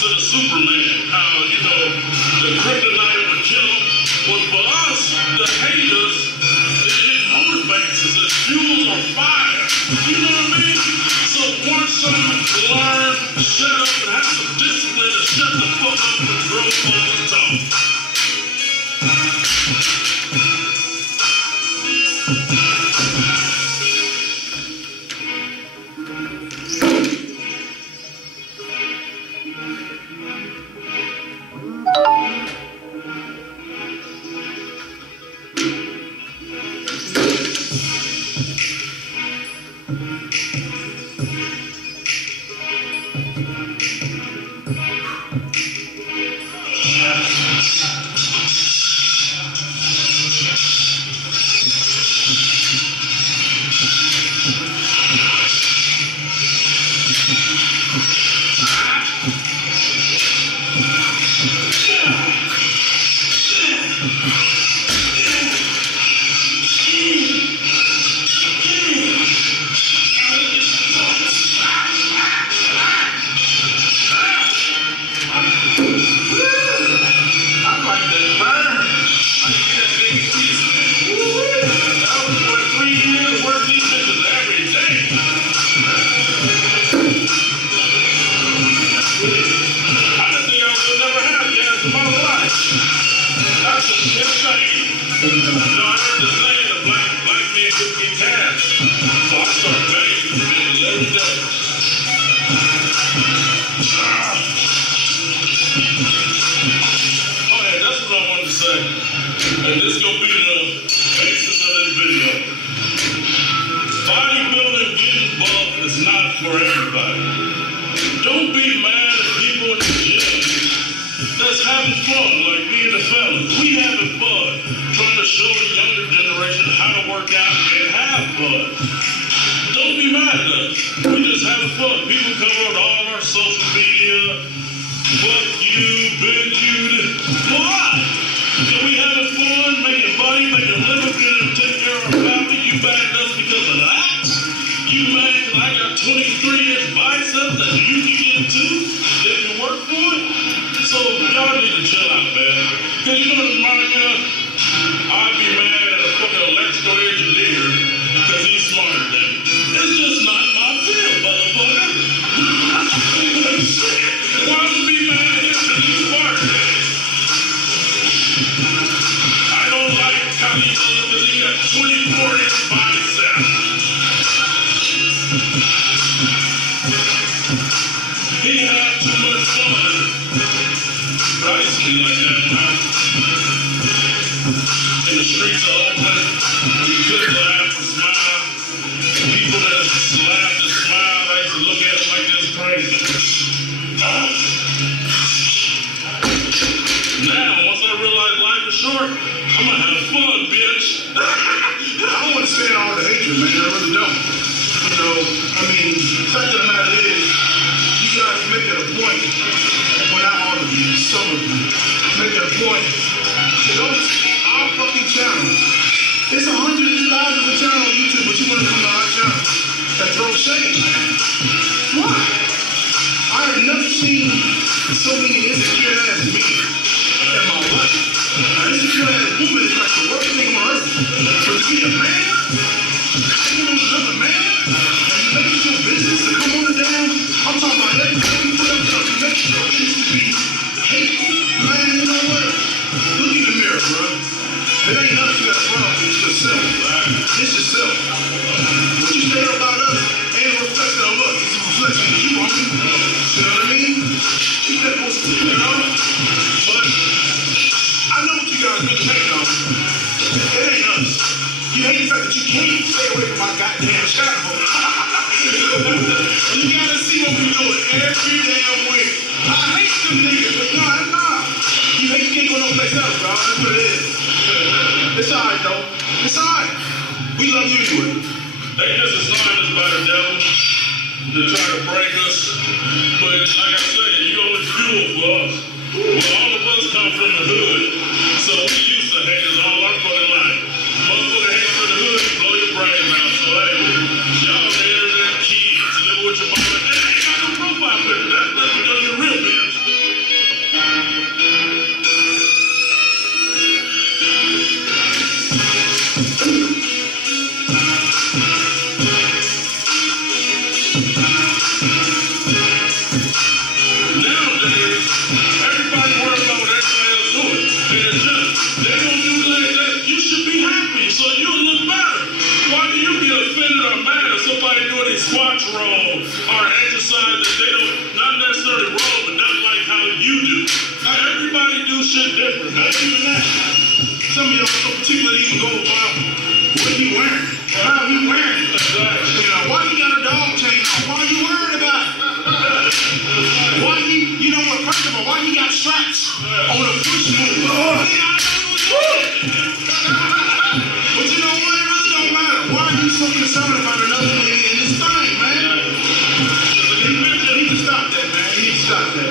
to the Superman, how, you know, the kryptonite would kill him. But for us, the haters, it motivates us. It fuels our fire. You know what I mean? So once someone learn, shut up, and have some discipline, and shut the fuck up and grow up and talk. And this is gonna be the basis of this video. Bodybuilding, getting buff is not for everybody. Don't be mad at people in the gym that's having fun, like me and the fellas. We having fun, trying to show the younger generation how to work out and have fun. Don't be mad at us. We just having fun. People come on all our social media. Fuck you, bitch, you. Why? Because we having fun, making money, making a living, getting to take care of our family. You mad at us because of that? You mad because I got 23-inch biceps that you can get too? That can work for it? So y'all need to chill out, man. Because you know what it reminds me of? I'd be mad at a fucking electrical engineer because he's smarter than me. It's just not my field, motherfucker. Why would I be mad at him because he's smarter than me? I don't like Kanye because he got 24-inch biceps. He had too much fun. But I used to be like that, man. In the streets of Oakland, we couldn't laugh or smile. People that laughed and smiled, I used to look at them like this crazy. Now, once I realize life is short, I'm gonna have fun, bitch. I don't understand all the hatred, man. I really don't. You know, I mean, the fact of the matter is, you guys make it a point, well, not all of you, some of you, make it a point to go to our fucking channel. There's hundreds of thousands of channels on YouTube, but you want to come to our channel and throw shade, man. Why? I have never seen so many insecure ass men in my life. An insecure ass woman is like the worst thing on earth. So to be a man, you know another man, and make it your business to come on the damn, I'm talking about everything we put up to make sure it used to be hateful. Man, you know what? Look in the mirror, bro. It ain't nothing you got wrong with, it's yourself. It's yourself. What you say about us ain't a reflection of us, it's a reflection of you, homie. You know what I mean? Keep that most, you know? But I know what you guys really hate on. It ain't us. You hate the fact that you can't stay away from my goddamn shadow. You gotta see what we doing every damn week. I hate them niggas, but nah. You can't go no place else, bro. That's what it is. It's alright though. It's alright. We love you anyway. They just assigned us by the devil to try to break us. But like I said, you only fuel for us. Well, all of us come from the hood. So we used to haters all our fucking life. Motherfucker hate from the hood, you blow your brains out. So hey, y'all haters and kids living with your mama. They ain't got no profile picture. That's nothing on your real bitch. for? Why he got straps on a push move? But you know what? It really don't matter. Why are you so concerned about another nigga in this thing, man? He need to stop that, man. He need to stop that.